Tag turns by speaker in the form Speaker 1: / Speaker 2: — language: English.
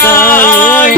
Speaker 1: Italia